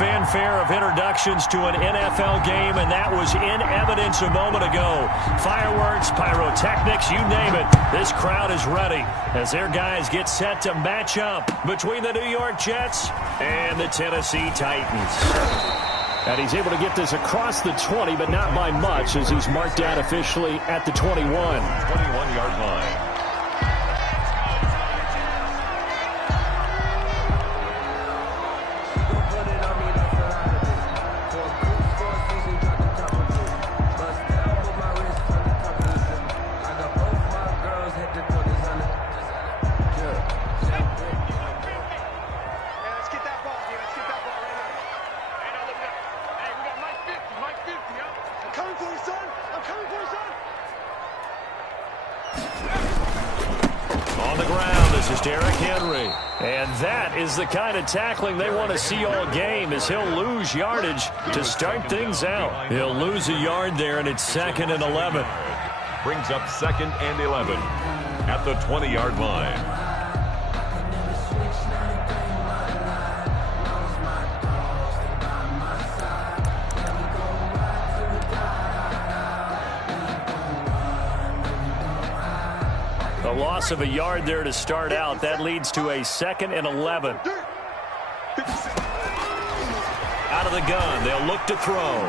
fanfare of introductions to an NFL game, and that was in evidence a moment ago. Fireworks, pyrotechnics, you name it. This crowd is ready as their guys get set to match up between the New York Jets and the Tennessee Titans. And he's able to get this across the 20, but not by much, as he's marked down officially at the 21. 21-yard line. The kind of tackling they want to see all game, as he'll lose yardage to start things out. He'll lose a yard there, and it's 2nd and 11. Brings up 2nd and 11 at the 20-yard line. A loss of a yard there to start out. That leads to a 2nd and 11. Out of the gun, they'll look to throw.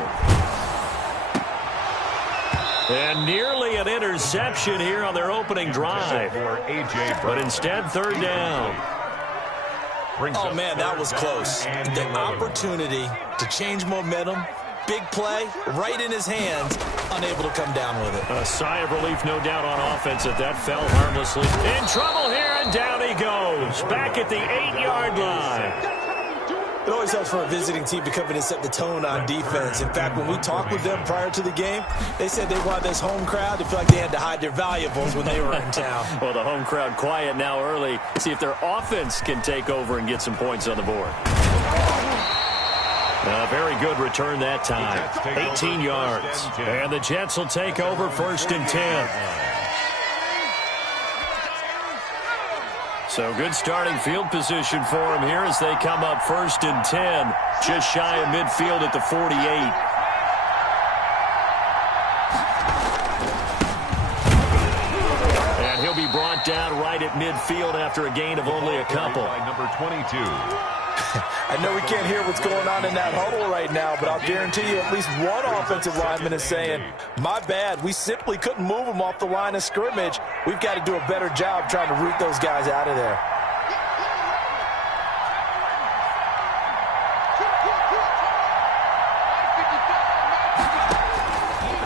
And nearly an interception here on their opening drive. But instead, 3rd down. Oh, man, that was close. The opportunity to change momentum, big play, right in his hands, unable to come down with it. A sigh of relief, no doubt, on offense that fell harmlessly. In trouble here, and down he goes. Back at the 8-yard line. It always helps for a visiting team to come in and set the tone on defense. In fact, when we talked with them prior to the game, they said they wanted this home crowd to feel like they had to hide their valuables when they were in town. Well, the home crowd quiet now early. See if their offense can take over and get some points on the board. A very good return that time. 18 yards. And the Jets will take over 1st and 10. So good starting field position for them here as they come up 1st and 10. Just shy of midfield at the 48. And he'll be brought down right at midfield after a gain of only a couple. Number 22. I know we can't hear what's going on in that huddle right now, but I'll guarantee you at least one offensive lineman is saying, my bad, we simply couldn't move them off the line of scrimmage. We've got to do a better job trying to root those guys out of there.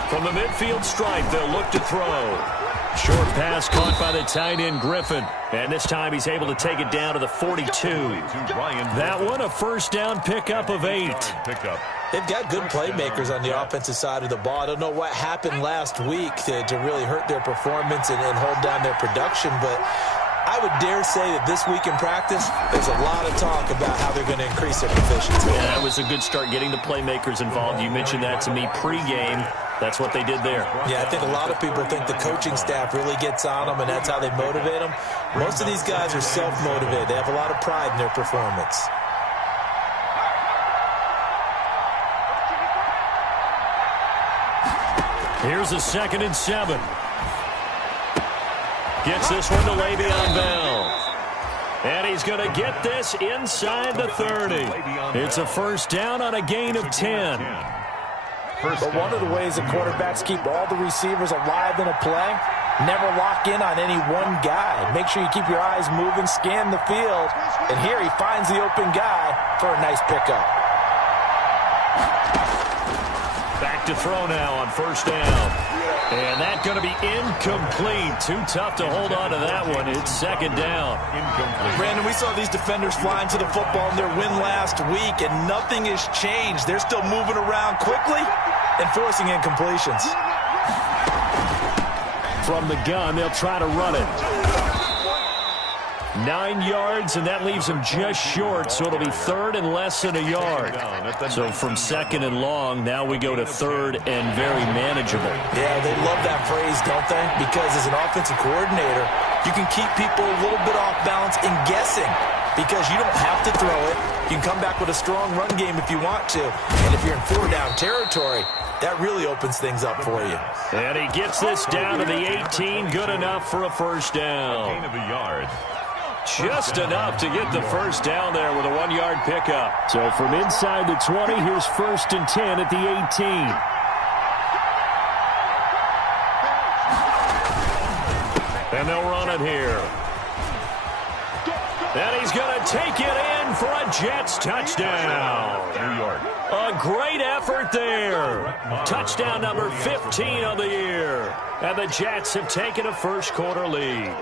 From the midfield stripe, they'll look to throw. Short pass caught by the tight end Griffin. And this time he's able to take it down to the 42. That one a 1st down pickup of 8. They've got good playmakers on the offensive side of the ball. I don't know what happened last week to really hurt their performance and hold down their production, but I would dare say that this week in practice, there's a lot of talk about how they're going to increase their proficiency. Yeah, that was a good start getting the playmakers involved. You mentioned that to me pregame. That's what they did there. Yeah, I think a lot of people think the coaching staff really gets on them, and that's how they motivate them. Most of these guys are self-motivated. They have a lot of pride in their performance. Here's a 2nd and 7. Gets this one to Le'Veon Bell. And he's going to get this inside the 30. It's a 1st down on a gain of 10. But one of the ways that quarterbacks keep all the receivers alive in a play, never lock in on any one guy. Make sure you keep your eyes moving, scan the field. And here he finds the open guy for a nice pickup. Back to throw now on 1st down. And that's going to be incomplete. Too tough to hold on to that one. It's 2nd down. Brandon, we saw these defenders flying to the football in their win last week, and nothing has changed. They're still moving around quickly and forcing incompletions. From the gun, they'll try to run it. 9 yards, and that leaves him just short, so it'll be 3rd and less than a yard. So from 2nd and long, now we go to 3rd and very manageable. Yeah, they love that phrase, don't they? Because as an offensive coordinator, you can keep people a little bit off balance and guessing. because you don't have to throw it. You can come back with a strong run game if you want to. And if you're in 4-down territory, that really opens things up for you. And he gets this down to the 18. Good enough for a first down. Gain of a yard. Just enough to get the first down there with a 1-yard pickup. So from inside the 20, here's 1st and 10 at the 18. And they'll run it here. And he's going to take it in for a Jets touchdown. New York. A great effort there. Touchdown number 15 of the year. And the Jets have taken a first-quarter lead.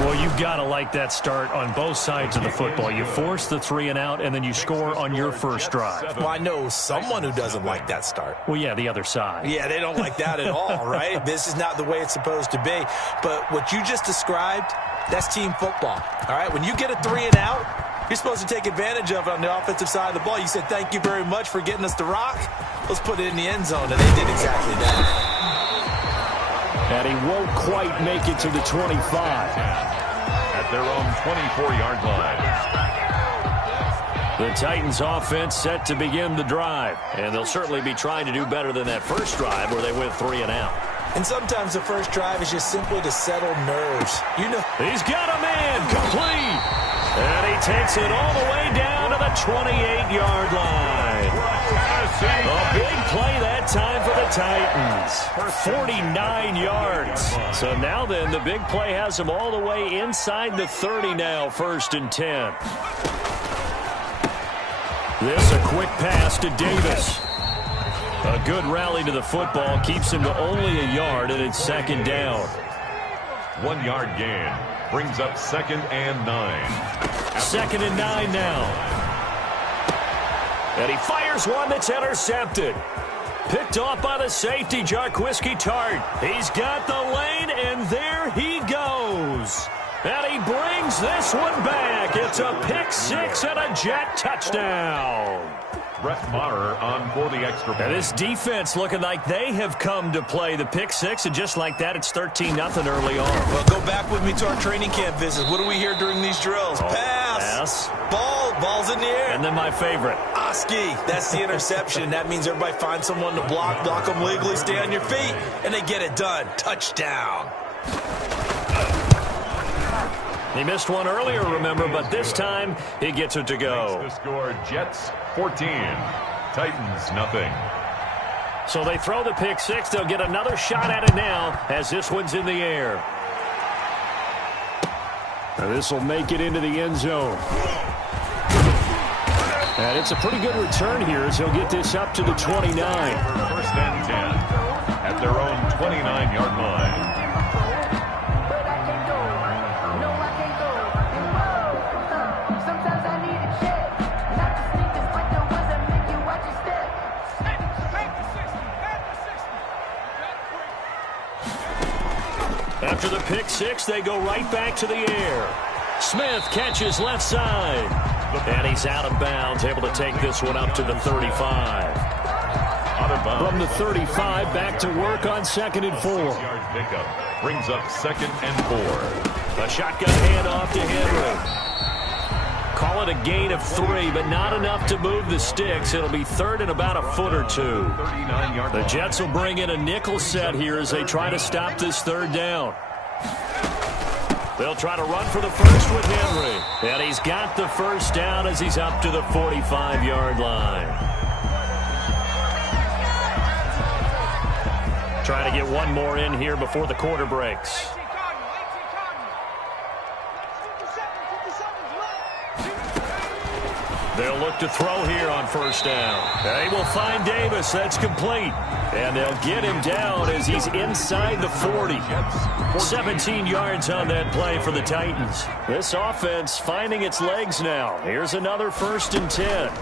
Well, you've got to like that start on both sides of the football. You force the 3-and-out, and then you score on your first drive. Well, I know someone who doesn't like that start. Well, yeah, the other side. Yeah, they don't like that at all, right? This is not the way it's supposed to be. But what you just described, that's team football, all right? When you get a 3-and-out, you're supposed to take advantage of it on the offensive side of the ball. You said, thank you very much for getting us the rock. Let's put it in the end zone, and they did exactly that. And he won't quite make it to the 25. At their own 24-yard line. The Titans offense set to begin the drive. And they'll certainly be trying to do better than that first drive where they went 3-and-out. And sometimes the first drive is just simply to settle nerves. You know. He's got a man complete. And he takes it all the way down to the 28-yard line. A big play that time for the Titans. 49 yards. So now then, the big play has them all the way inside the 30 now, 1st and 10. This a quick pass to Davis. A good rally to the football keeps him to only a yard, and it's 2nd down. 1-yard gain brings up 2nd and 9. 2nd and 9 now. And he fires one that's intercepted. Picked off by the safety, Jarquiski Tart. He's got the lane, and there he goes. And he brings this one back. It's a pick 6 and a Jet touchdown. Brett Maher on for the extra point. And this defense looking like they have come to play the pick 6, and just like that, it's 13-0 early on. Well, go back with me to our training camp visit. What do we hear during these drills? Pass. Ball's in the air. And then my favorite. Oski. That's the interception. That means everybody finds someone to block them legally, stay on your feet, and they get it done. Touchdown. He missed one earlier, remember, but this time he gets it to go. The score, Jets 14, Titans nothing. So they throw the pick 6. They'll get another shot at it now as this one's in the air. Now this will make it into the end zone. And it's a pretty good return here as he'll get this up to the 29. 1st and 10 at their own 29-yard line. After the pick 6, they go right back to the air. Smith catches left side. And he's out of bounds, able to take this one up to the 35. Out of bounds. From the 35, back to work on 2nd and 4. 6-yard pickup brings up 2nd and 4. A shotgun handoff to Henry. Call it a gain of 3, but not enough to move the sticks. It'll be 3rd and about a foot or 2. 39-yard The line. Jets will bring in a nickel set here as they try to stop this 3rd down. They'll try to run for the first with Henry. And he's got the first down as he's up to the 45-yard line. Trying to get one more in here before the quarter breaks. They'll look to throw here on 1st down. They will find Davis. That's complete. And they'll get him down as he's inside the 40. 17 yards on that play for the Titans. This offense finding its legs now. Here's another 1st and 10.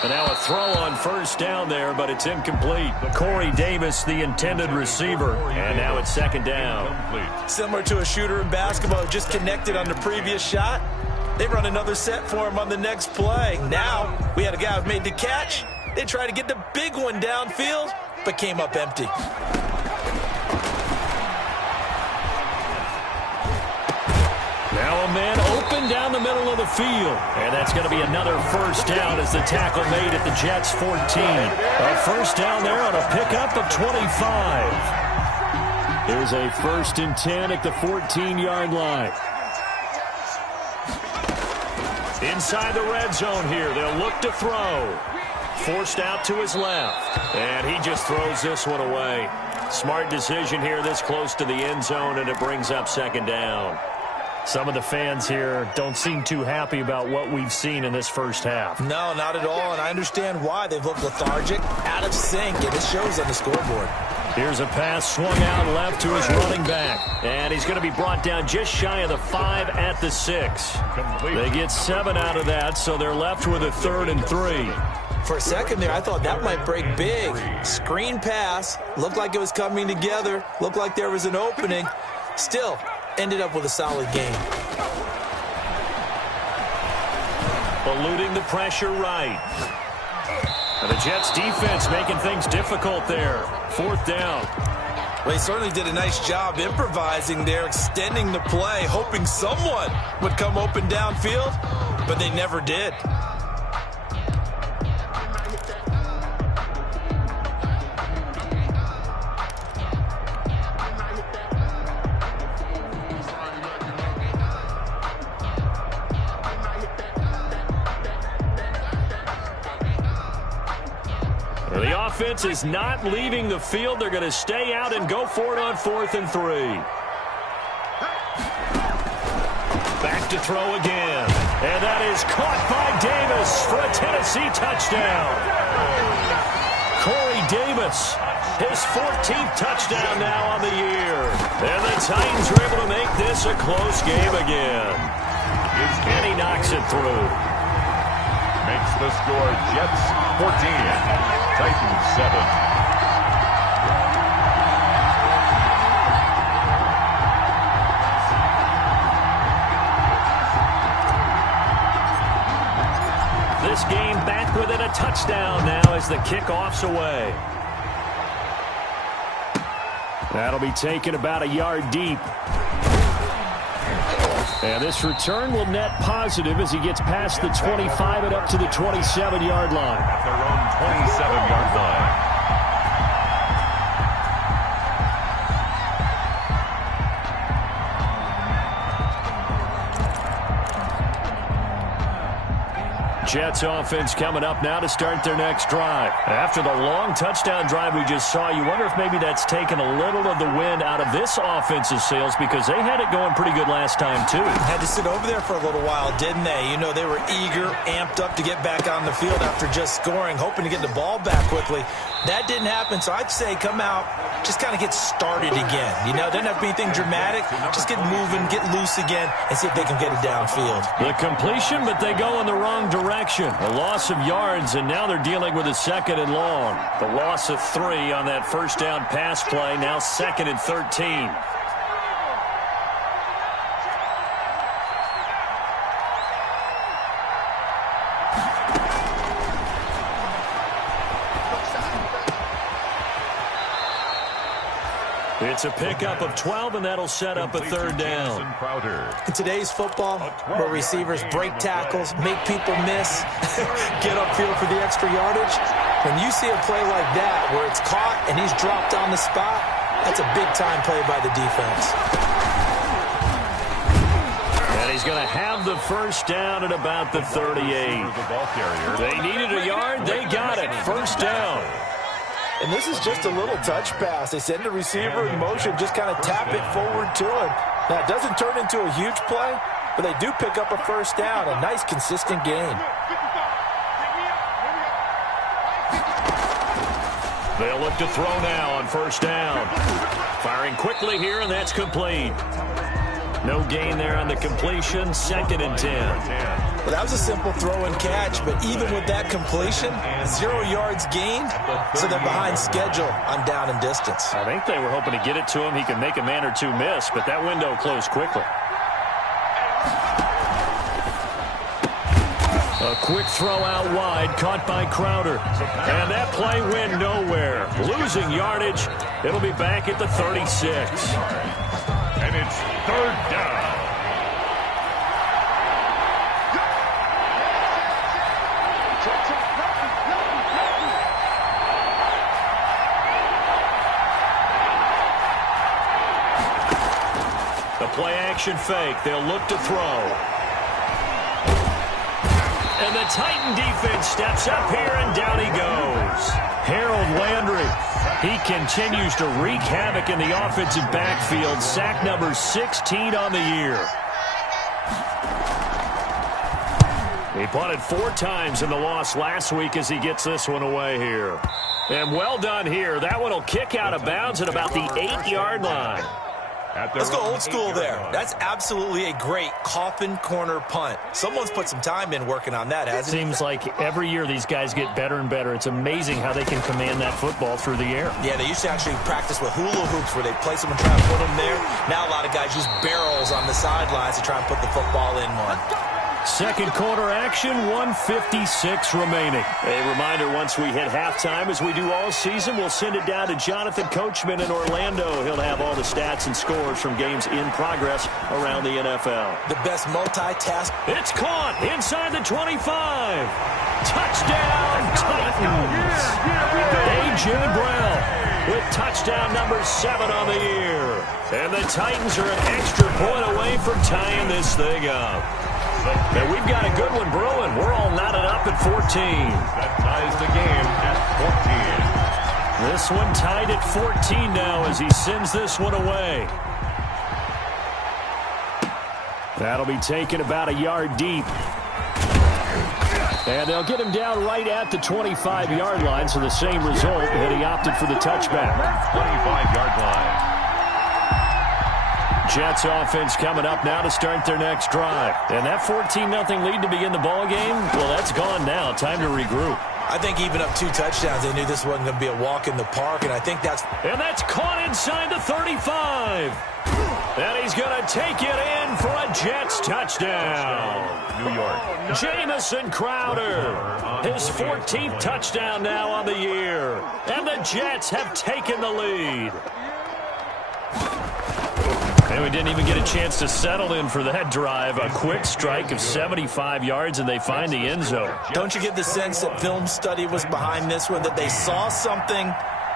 And now a throw on 1st down there, but it's incomplete. Corey Davis, the intended receiver. And now it's 2nd down. Similar to a shooter in basketball, just connected on the previous shot. They run another set for him on the next play. Now, we had a guy who made the catch. They tried to get the big one downfield, but came up empty. some men open down the middle of the field. And that's going to be another first down as the tackle made at the Jets' 14. A first down there on a pickup of 25. Here's a 1st and 10 at the 14-yard line. Inside the red zone here, they'll look to throw. Forced out to his left. And he just throws this one away. Smart decision here this close to the end zone, and it brings up 2nd down. Some of the fans here don't seem too happy about what we've seen in this first half. No, not at all, and I understand why. They've looked lethargic, out of sync, and it shows on the scoreboard. Here's a pass swung out left to his running back. And he's going to be brought down just shy of the 5 at the 6. They get 7 out of that, so they're left with a 3rd and 3. For a second there, I thought that might break big. Screen pass, looked like it was coming together, looked like there was an opening. Still, ended up with a solid game. Eluding the pressure right. And the Jets defense making things difficult there. 4th down. Well, he certainly did a nice job improvising there, extending the play, hoping someone would come open downfield, but they never did. The offense is not leaving the field. They're going to stay out and go for it on 4th and 3. Back to throw again. And that is caught by Davis for a Tennessee touchdown. Corey Davis, his 14th touchdown now on the year. And the Titans are able to make this a close game again. And he knocks it through. Makes the score Jets 14. Titans 7. This game back within a touchdown now as the kickoff's away. That'll be taken about a yard deep. And this return will net positive as he gets past the 25 and up to the 27-yard line. At their own 27-yard line. Jets offense coming up now to start their next drive. After the long touchdown drive we just saw, you wonder if maybe that's taken a little of the wind out of this offense's sails because they had it going pretty good last time, too. Had to sit over there for a little while, didn't they? You know, they were eager, amped up to get back on the field after just scoring, hoping to get the ball back quickly. That didn't happen, so I'd say come out, just kind of get started again. You know, doesn't have to be anything dramatic. Just get moving, get loose again, and see if they can get it downfield. The completion, but they go in the wrong direction. A loss of yards, and now they're dealing with a 2nd and long. The loss of 3 on that first down pass play, now 2nd and 13. It's a pickup of 12, and that'll set up a 3rd down. In today's football, where receivers break tackles, make people miss, get upfield for the extra yardage, when you see a play like that where it's caught and he's dropped on the spot, that's a big-time play by the defense. And he's going to have the first down at about the 38. They needed a yard. They got it. First down. And this is just a little touch pass. They send the receiver in motion, just kind of tap it forward to him. Now, it doesn't turn into a huge play, but they do pick up a first down. A nice, consistent gain. They'll look to throw now on first down. Firing quickly here, and that's complete. No gain there on the completion. 2nd and 10. Well, that was a simple throw and catch, but even with that completion, 0 yards gained, so they're behind schedule on down and distance. I think they were hoping to get it to him. He could make a man or two miss, but that window closed quickly. A quick throw out wide, caught by Crowder. And that play went nowhere. Losing yardage. It'll be back at the 36. And it's 3rd down. The play-action fake. They'll look to throw. And the Titan defense steps up here, and down he goes. Harold Landry. He continues to wreak havoc in the offensive backfield. Sack number 16 on the year. He punted 4 times in the loss last week as he gets this one away here. And well done here. That one will kick out of bounds at about the 8-yard line. Let's go old school there. That's absolutely a great coffin corner punt. Someone's put some time in working on that, hasn't it? Seems like every year these guys get better and better. It's amazing how they can command that football through the air. Yeah, they used to actually practice with hula hoops where they place them and try to put them there. Now a lot of guys use barrels on the sidelines to try and put the football in one. Second quarter action, 1:56 remaining. A reminder, once we hit halftime, as we do all season, we'll send it down to Jonathan Coachman in Orlando. He'll have all the stats and scores from games in progress around the NFL. The best multitask. It's caught inside the 25. Touchdown, Titans. A.J. Brown with touchdown number 7 on the year. And the Titans are an extra point away from tying this thing up. And we've got a good one brewing. We're all knotted up at 14. That ties the game at 14. This one tied at 14 now as he sends this one away. That'll be taken about a yard deep. And they'll get him down right at the 25-yard line, so the same result, and he opted for the touchback. 25-yard line. Jets offense coming up now to start their next drive. And that 14-0 lead to begin the ball game, well, that's gone now. Time to regroup. I think even up 2 touchdowns, they knew this wasn't going to be a walk in the park, and I think that's... And that's caught inside the 35. And he's going to take it in for a Jets touchdown. New York. Jamison Crowder, his 14th touchdown now on the year. And the Jets have taken the lead. And we didn't even get a chance to settle in for that drive. A quick strike of 75 yards, and they find the end zone. Don't you get the sense that film study was behind this one, that they saw something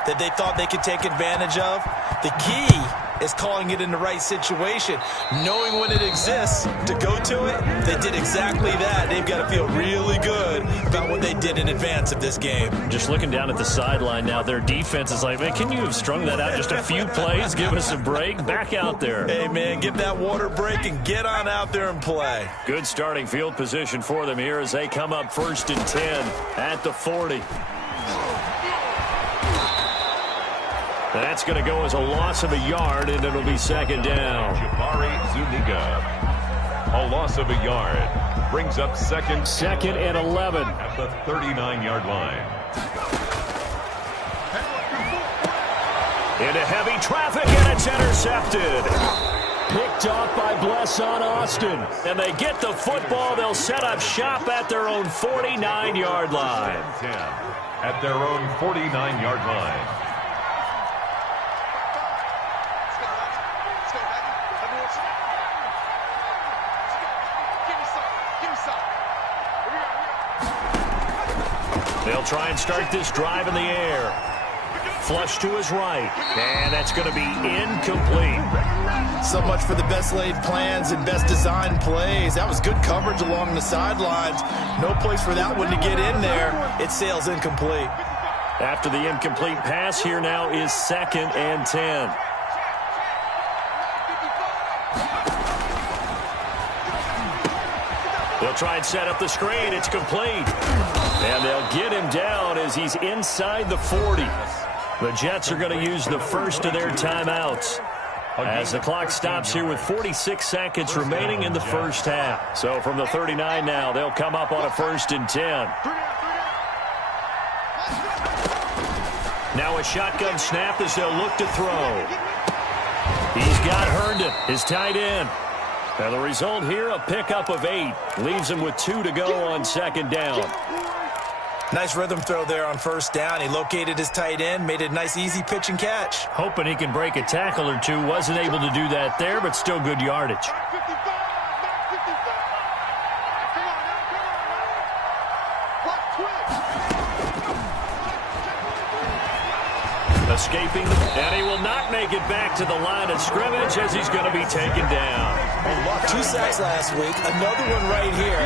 that they thought they could take advantage of? The key is calling it in the right situation, knowing when it exists to go to it. They did exactly that. They've got to feel really good about what they did in advance of this game. Just looking down at the sideline now, their defense is like, man, can you have strung that out just a few plays? Give us a break. Back out there. Hey, man, give that water break and get on out there and play. Good starting field position for them here as they come up 1st and 10 at the 40. That's going to go as a loss of a yard, and it'll be 2nd down. Jabari Zuniga. A loss of a yard. Brings up second and 11. At the 39-yard line. Into heavy traffic, and it's intercepted. Picked off by Blesson Austin. And they get the football. They'll set up shop at their own 49-yard line. 10 at their own 49-yard line. They'll try and start this drive in the air. Flush to his right. And that's going to be incomplete. So much for the best laid plans and best designed plays. That was good coverage along the sidelines. No place for that one to get in there. It sails incomplete. After the incomplete pass, here now is 2nd and 10. They'll try and set up the screen. It's complete. And they'll get him down as he's inside the 40. The Jets are going to use the first of their timeouts as the clock stops here with 46 seconds remaining in the first half. So from the 39 now, they'll come up on a 1st and 10. Now a shotgun snap as they'll look to throw. He's got Herndon, his tight end. And the result here, a pickup of 8. Leaves him with 2 to go on 2nd down. Nice rhythm throw there on 1st down. He located his tight end, made it a nice easy pitch and catch. Hoping he can break a tackle or two. Wasn't able to do that there, but still good yardage. Escaping, and he will not make it back to the line of scrimmage as he's going to be taken down. 2 sacks last week, another one right here.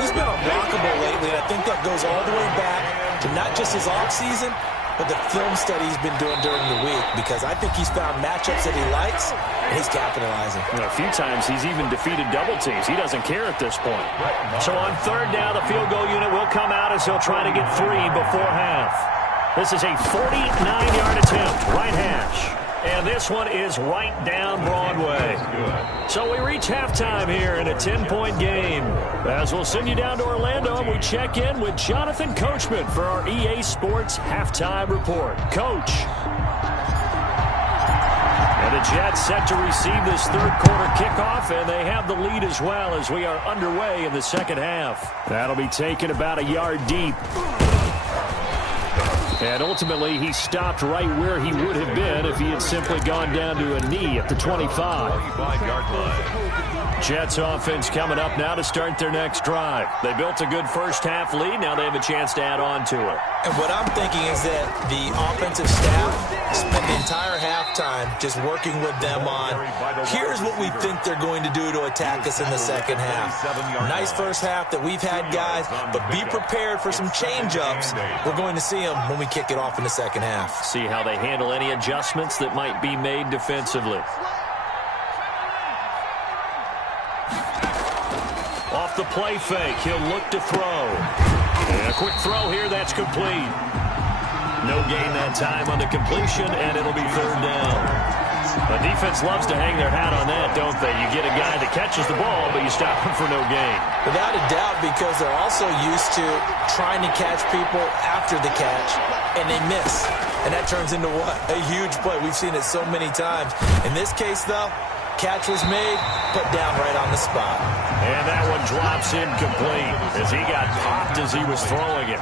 He's been unblockable lately, and I think that goes all the way back to not just his offseason, but the film study he's been doing during the week, because I think he's found matchups that he likes, and he's capitalizing. A few times he's even defeated double teams. He doesn't care at this point. So on third down, the field goal unit will come out as he'll try to get 3 before half. This is a 49-yard attempt, right hash. And this one is right down Broadway. So we reach halftime here in a 10-point game. As we'll send you down to Orlando, and we check in with Jonathan Coachman for our EA Sports Halftime Report. Coach. And the Jets set to receive this third quarter kickoff, and they have the lead as well as we are underway in the second half. That'll be taken about a yard deep. And ultimately, he stopped right where he would have been if he had simply gone down to a knee at the 25. 25-yard line. Jets offense coming up now to start their next drive. They built a good first-half lead. Now they have a chance to add on to it. And what I'm thinking is that the offensive staff spent the entire halftime just working with them on, here's what we think they're going to do to attack us in the second half. Nice first half that we've had, guys, but be prepared for some change-ups. We're going to see them when we kick it off in the second half. See how they handle any adjustments that might be made defensively. Off the play fake, he'll look to throw. And a quick throw here, that's complete. No gain that time on the completion, and it'll be third down. The defense loves to hang their hat on that, don't they? You get a guy that catches the ball, but you stop him for no gain. Without a doubt, because they're also used to trying to catch people after the catch, and they miss. And that turns into what? A huge play. We've seen it so many times. In this case, though, catch was made, put down right on the spot. And that one drops incomplete as he got popped as he was throwing it.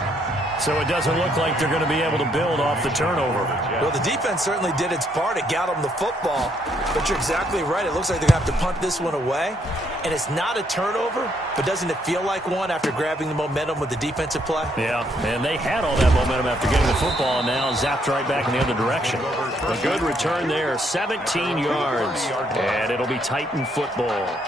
So it doesn't look like they're going to be able to build off the turnover. Well, the defense certainly did its part. It got them the football. But you're exactly right. It looks like they're going to have to punt this one away. And it's not a turnover, but doesn't it feel like one after grabbing the momentum with the defensive play? Yeah, and they had all that momentum after getting the football, and now zapped right back in the other direction. A good return there, 17 yards. And it'll be Titan football.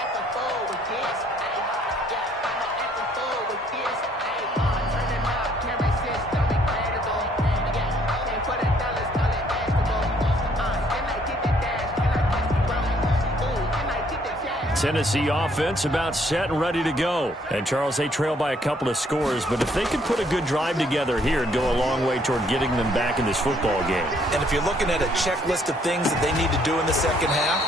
Tennessee offense about set and ready to go. And, Charles, they trail by a couple of scores, but if they could put a good drive together here, it'd go a long way toward getting them back in this football game. And if you're looking at a checklist of things that they need to do in the second half,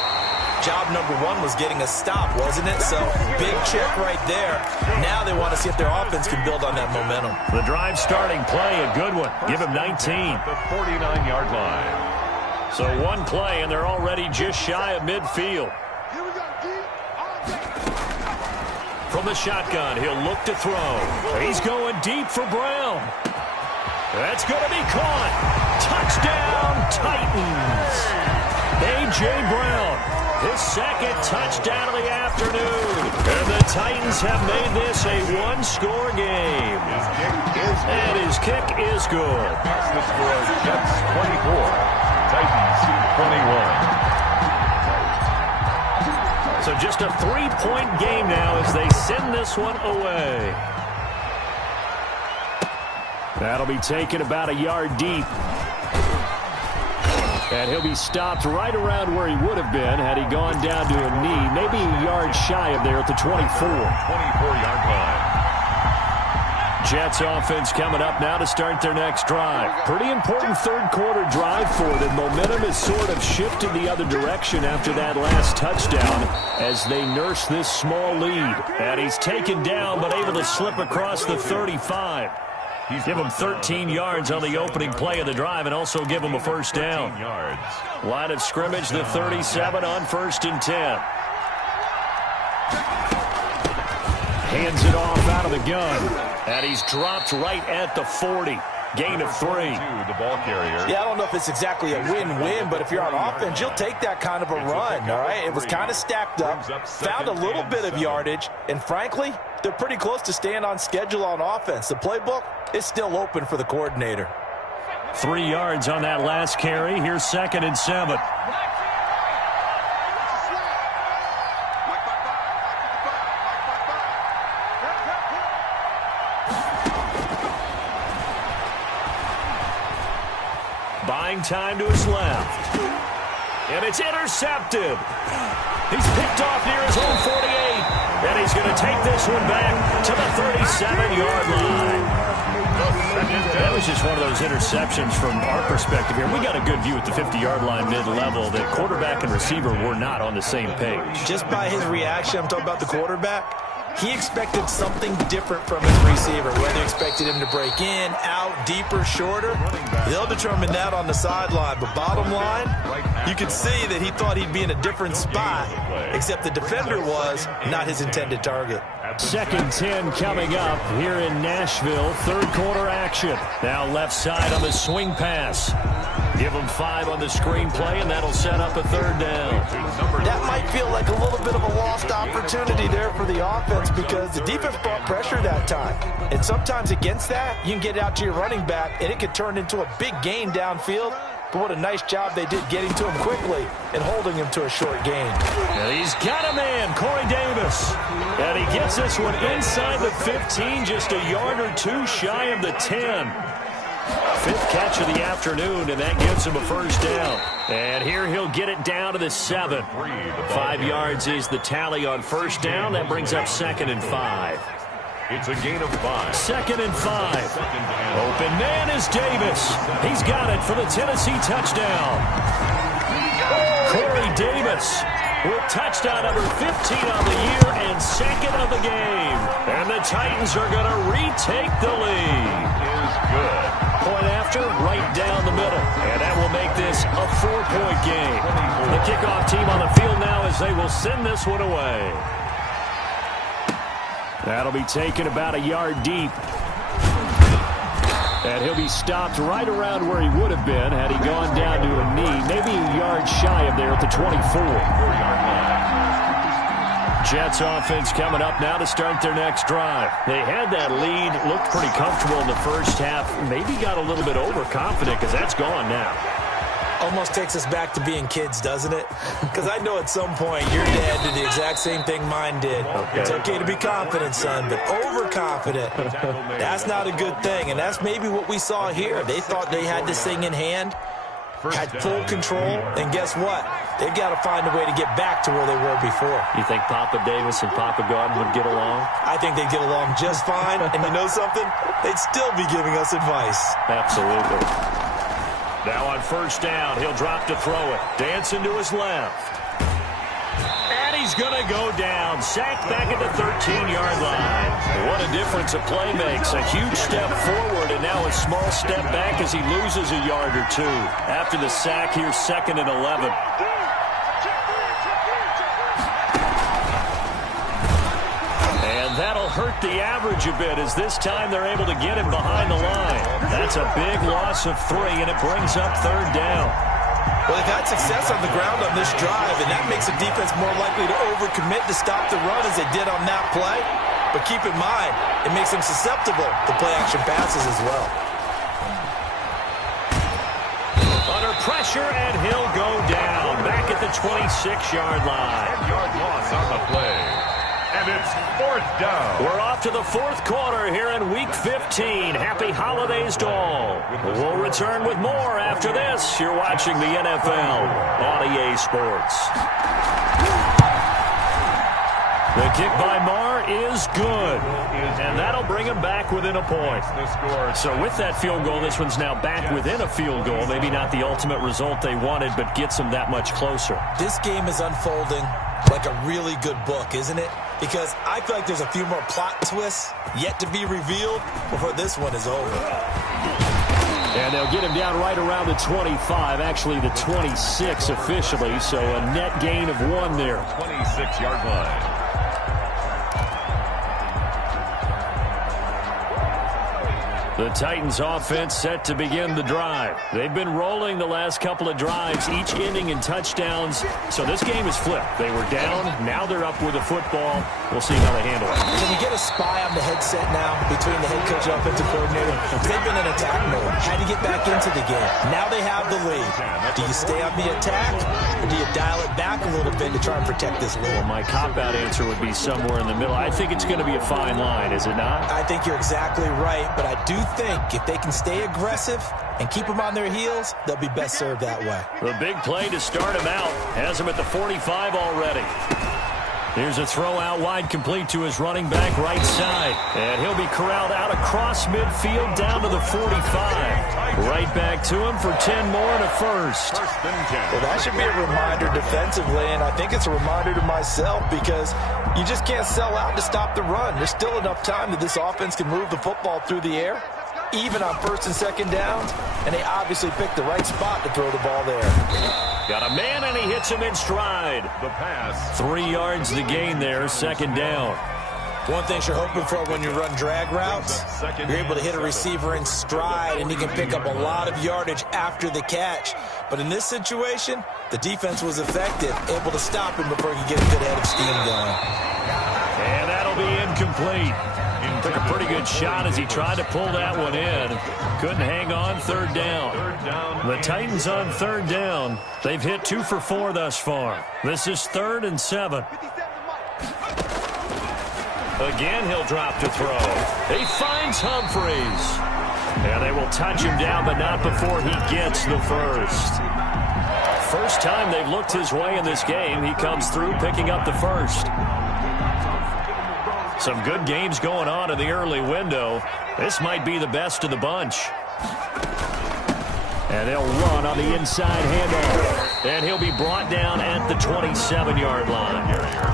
job number one was getting a stop, wasn't it? So, big check right there. Now they want to see if their offense can build on that momentum. The drive starting play, a good one. Give him 19. The 49-yard line. So one play, and they're already just shy of midfield. From the shotgun, he'll look to throw. He's going deep for Brown. That's going to be caught. Touchdown, Titans. A.J. Brown, his second touchdown of the afternoon. And the Titans have made this a one-score game. And his kick is good. That's the score. Jets 24, Titans 21. So just a 3-point game now as they send this one away. That'll be taken about a yard deep. And he'll be stopped right around where he would have been had he gone down to a knee, maybe a yard shy of there at the 24. 24-yard line. Jets offense coming up now to start their next drive. Pretty important third quarter drive for them. Momentum has sort of shifted the other direction after that last touchdown as they nurse this small lead. And he's taken down but able to slip across the 35. Give him 13 yards on the opening play of the drive and also give him a first down. Line of scrimmage, the 37 on 1st and 10. Hands it off out of the gun. And he's dropped right at the 40. Gain of 3. The ball carrier. Yeah, I don't know if it's exactly a win-win, but if you're on offense, you'll take that kind of a run, all right? It was kind of stacked up, found a little bit of yardage, and frankly, they're pretty close to staying on schedule on offense. The playbook is still open for the coordinator. 3 yards on that last carry. Here's 2nd and 7. Buying time to his left. And it's intercepted. He's picked off near his own 48. And he's going to take this one back to the 37-yard line. That was just one of those interceptions from our perspective here. We got a good view at the 50-yard line mid-level that quarterback and receiver were not on the same page. Just by his reaction, I'm talking about the quarterback, he expected something different from his receiver, whether he expected him to break in, out, deeper, shorter. They'll determine that on the sideline. But bottom line, you could see that he thought he'd be in a different spot, except the defender was not his intended target. 2nd 10 coming up here in Nashville. 3rd quarter action. Now left side on the swing pass. Give him 5 on the screen play, and that'll set up a 3rd down. That might feel like a little bit of a lost opportunity there for the offense because the defense brought pressure that time. And sometimes against that, you can get out to your running back, and it could turn into a big gain downfield. But what a nice job they did getting to him quickly and holding him to a short gain. And he's got a man, Corey Davis. And he gets this one inside the 15, just a yard or 2 shy of the 10. 5th catch of the afternoon, and that gives him a 1st down. And here he'll get it down to the 7. 5 yards is the tally on 1st down. That brings up 2nd and 5. It's a gain of 5. 2nd and 5. Open man is Davis. He's got it for the Tennessee touchdown. Corey Davis with touchdown number 15 on the year and 2nd of the game. And the Titans are going to retake the lead. Is good. Point after, right down the middle. And that will make this a 4-point game. The kickoff team on the field now as they will send this one away. That'll be taken about a yard deep. And he'll be stopped right around where he would have been had he gone down to a knee. Maybe a yard shy of there at the 24. Jets offense coming up now to start their next drive. They had that lead, looked pretty comfortable in the first half. Maybe got a little bit overconfident because that's gone now. Almost takes us back to being kids, doesn't it? Because I know at some point your dad did the exact same thing mine did. Okay. It's okay to be confident, son, but overconfident, that's not a good thing. And that's maybe what we saw here. They thought they had this thing in hand, had full control, and guess what? They've got to find a way to get back to where they were before. You think Papa Davis and Papa Gordon would get along? I think they'd get along just fine. And you know something? They'd still be giving us advice. Absolutely. Now on 1st down, he'll drop to throw it. Dancing to his left. And he's going to go down. Sacked back at the 13-yard line. What a difference a play makes. A huge step forward and now a small step back as he loses a yard or 2. After the sack, here's 2nd and 11. That'll hurt the average a bit as this time they're able to get him behind the line. That's a big loss of 3, and it brings up 3rd down. Well, they've had success on the ground on this drive, and that makes the defense more likely to overcommit to stop the run as they did on that play. But keep in mind, it makes them susceptible to play-action passes as well. Under pressure, and he'll go down back at the 26-yard line. 10-yard loss on the play. And it's 4th down. We're off to the 4th quarter here in Week 15. Happy holidays to all. We'll return with more after this. You're watching the NFL on EA Sports. The kick by Marr is good. And that'll bring him back within a point. So with that field goal, this one's now back within a field goal. Maybe not the ultimate result they wanted, but gets them that much closer. This game is unfolding like a really good book, isn't it? Because I feel like there's a few more plot twists yet to be revealed before this one is over. And they'll get him down right around the 25, actually the 26 officially, so a net gain of 1 there. 26-yard line. The Titans offense set to begin the drive. They've been rolling the last couple of drives, each ending in touchdowns. So this game is flipped. They were down. Now they're up with the football. We'll see how they handle it. Can you get a spy on the headset now between the head coach and offensive coordinator? They've been in attack mode. Had to get back into the game. Now they have the lead. Do you stay on the attack, or do you dial it back a little bit to try and protect this lead? Well, my cop-out answer would be somewhere in the middle. I think it's going to be a fine line, is it not? I think you're exactly right, but I do think if they can stay aggressive and keep them on their heels, they'll be best served that way. The big play to start him out has him at the 45 already. Here's a throw out wide, complete to his running back right side. And he'll be corralled out across midfield down to the 45. Right back to him for 10 more and a first. Well, that should be a reminder defensively, and I think it's a reminder to myself because you just can't sell out to stop the run. There's still enough time that this offense can move the football through the air, even on first and second downs, and they obviously picked the right spot to throw the ball there. Got a man, and he hits him in stride. The pass. 3 yards to gain there, second down. One thing you're hoping for when you run drag routes, you're able to hit a receiver in stride, and he can pick up a lot of yardage after the catch. But in this situation, the defense was effective, able to stop him before he could get a good head of steam going. And that'll be incomplete. Took a pretty good shot as he tried to pull that one in. Couldn't hang on, third down. The Titans on third down. They've hit 2 for 4 thus far. This is 3rd and 7. Again, he'll drop to throw. He finds Humphries. And they will touch him down, but not before he gets the first. First time they've looked his way in this game. He comes through picking up the first. Some good games going on in the early window. This might be the best of the bunch. And they'll run on the inside handoff. And he'll be brought down at the 27-yard line.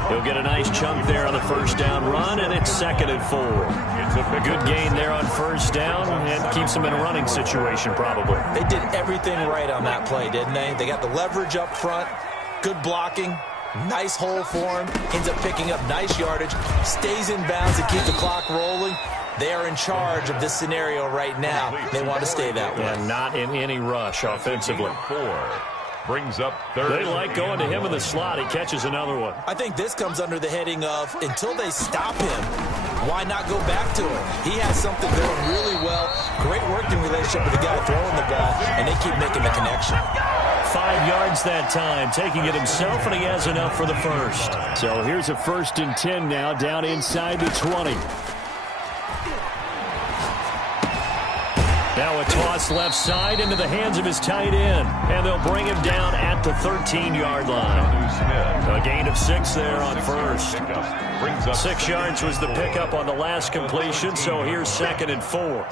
He'll get a nice chunk there on the first down run, and it's 2nd and 4. A good gain there on first down, and keeps them in a running situation probably. They did everything right on that play, didn't they? They got the leverage up front, good blocking, nice hole for him, ends up picking up nice yardage, stays in bounds to keep the clock rolling. They are in charge of this scenario right now. They want to stay that way. And not in any rush offensively. 4 brings up 3rd. They like going to him in the slot. He catches another one. I think this comes under the heading of until they stop him, why not go back to him? He has something going really well. Great working relationship with the guy throwing the ball, and they keep making the connection. 5 yards that time, taking it himself, and he has enough for the first. So here's a 1st and 10 now, down inside the 20. Now a toss left side into the hands of his tight end, and they'll bring him down at the 13-yard line. A gain of 6 there on first. 6 yards was the pickup on the last completion, so here's 2nd and 4.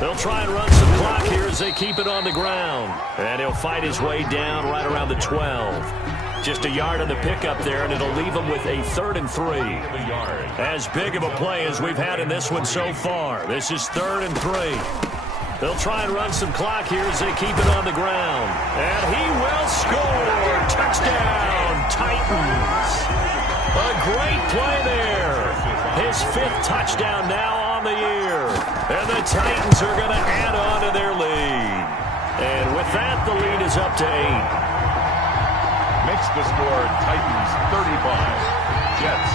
They'll try and run some clock here as they keep it on the ground. And he'll fight his way down right around the 12. Just a yard on the pickup there, and it'll leave him with a 3rd and 3. As big of a play as we've had in this one so far. This is 3rd and 3. They'll try and run some clock here as they keep it on the ground. And he will score. Touchdown, Titans. A great play there. His 5th touchdown now on the year. And the Titans are going to add on to their lead. And with that, the lead is up to 8. Makes the score Titans 35, Jets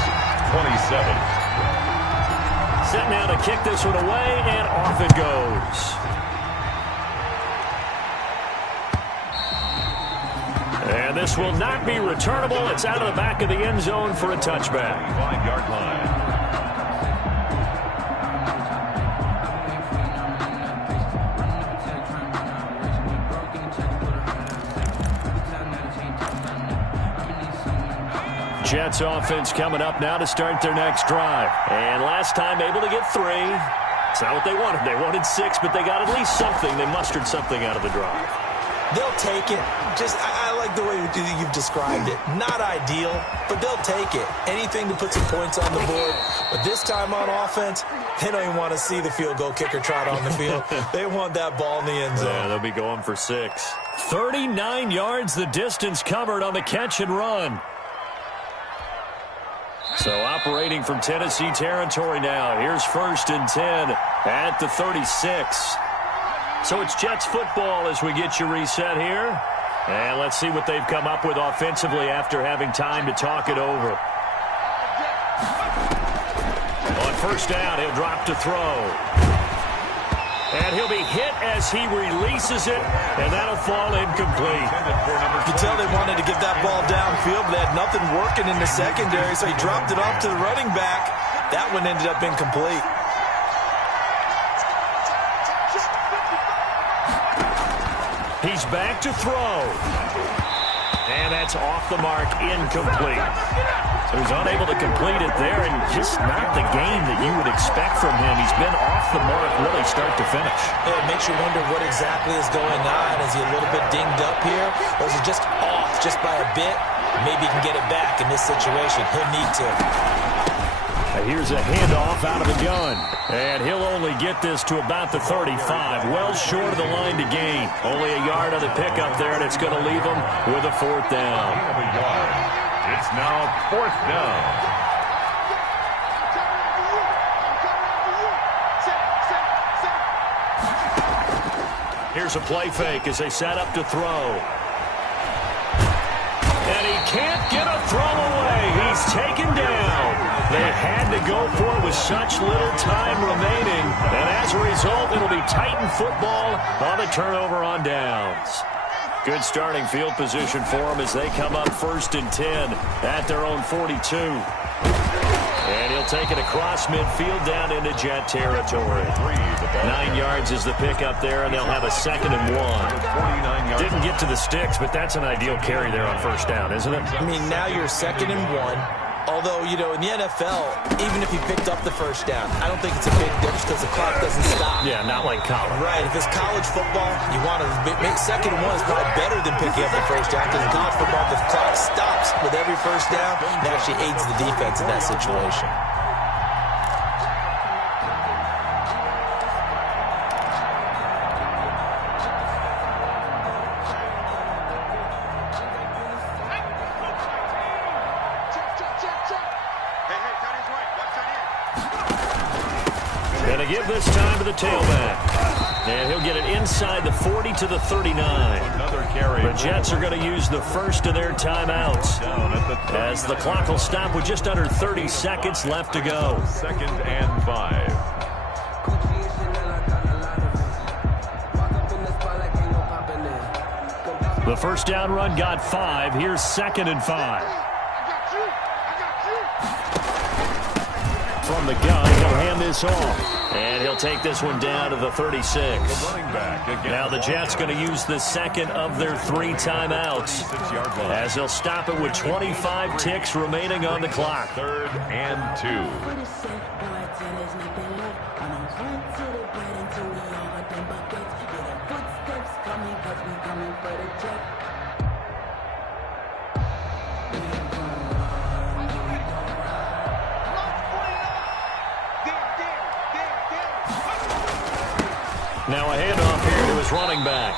27. Set now to kick this one away, and off it goes. And this will not be returnable. It's out of the back of the end zone for a touchback. 5-yard line. Jets offense coming up now to start their next drive. And last time able to get 3. It's not what they wanted. They wanted 6, but they got at least something. They mustered something out of the drive. They'll take it. I like the way you've described it. Not ideal, but they'll take it. Anything to put some points on the board. But this time on offense, they don't even want to see the field goal kicker trot on the field. They want that ball in the end zone. Yeah, they'll be going for 6. 39 yards the distance covered on the catch and run. So operating from Tennessee territory now. Here's 1st and 10 at the 36. So it's Jets football as we get you reset here. And let's see what they've come up with offensively after having time to talk it over. On 1st down, he'll drop to throw. And he'll be hit as he releases it, and that'll fall incomplete. You can tell they wanted to get that ball downfield, but they had nothing working in the secondary, so he dropped it off to the running back. That one ended up incomplete. He's back to throw. And that's off the mark, incomplete. So he's unable to complete it there, and just not the game that you would expect from him. He's been off the mark really start to finish. It makes you wonder what exactly is going on. Is he a little bit dinged up here, or is he just off just by a bit? Maybe he can get it back in this situation. He'll need to. Here's a handoff out of the gun. And he'll only get this to about the 35. Well short of the line to gain. Only a yard on the pickup there, and it's going to leave him with a 4th down. It's now 4th down. Here's a play fake as they set up to throw. And he can't get a throw away. He's taken down. They had to go for it with such little time remaining. And as a result, it'll be Titan football on the turnover on downs. Good starting field position for them as they come up 1st and 10 at their own 42. And he'll take it across midfield down into Jet territory. 9 yards is the pickup there, and they'll have a 2nd and 1. Didn't get to the sticks, but that's an ideal carry there on 1st down, isn't it? I mean, now you're 2nd and 1. Although, you know, in the NFL, even if he picked up the 1st down, I don't think it's a big difference because the clock doesn't stop. Yeah, not like college. Right. If it's college football, you want to make 2nd and 1 is probably better than picking up the 1st down because in college football, the clock stops with every 1st down. It actually aids the defense in that situation. Gonna give this time to the tailback. And he'll get it inside the 40 to the 39. Another carry. The Jets are going to use the first of their timeouts as the clock will stop with just under 30 seconds left to go. 2nd and 5. The 1st down run got 5. Here's 2nd and 5. From the gun, he'll hand this off. And he'll take this one down to the 36. Now the Jets going to use the 2nd of their 3 timeouts as they'll stop it with 25 ticks remaining on the clock. 3rd and 2. Now a handoff here to his running back.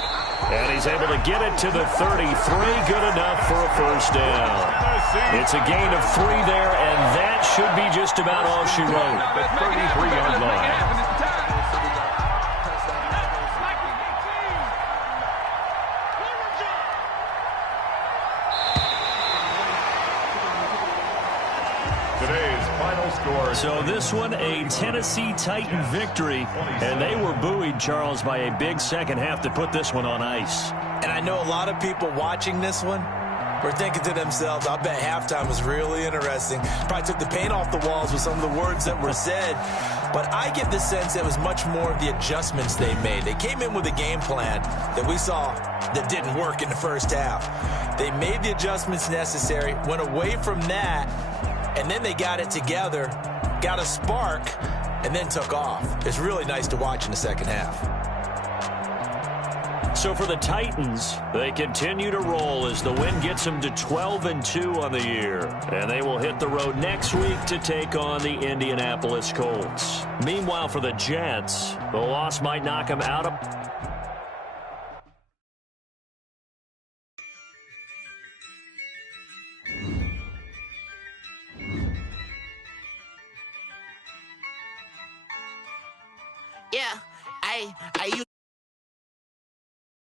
And he's able to get it to the 33. Good enough for a 1st down. It's a gain of 3 there, and that should be just about all she wrote. The 33-yard line. Today's final score. So this one, a Tennessee Titan victory, and they were buoyed, Charles, by a big second half to put this one on ice. And I know a lot of people watching this one were thinking to themselves, I bet halftime was really interesting. Probably took the paint off the walls with some of the words that were said. But I get the sense it was much more of the adjustments they made. They came in with a game plan that we saw that didn't work in the 1st half. They made the adjustments necessary, went away from that, and then they got it together, got a spark, and then took off. It's really nice to watch in the 2nd half. So for the Titans, they continue to roll as the win gets them to 12-2 on the year. And they will hit the road next week to take on the Indianapolis Colts. Meanwhile, for the Jets, the loss might knock them out of... I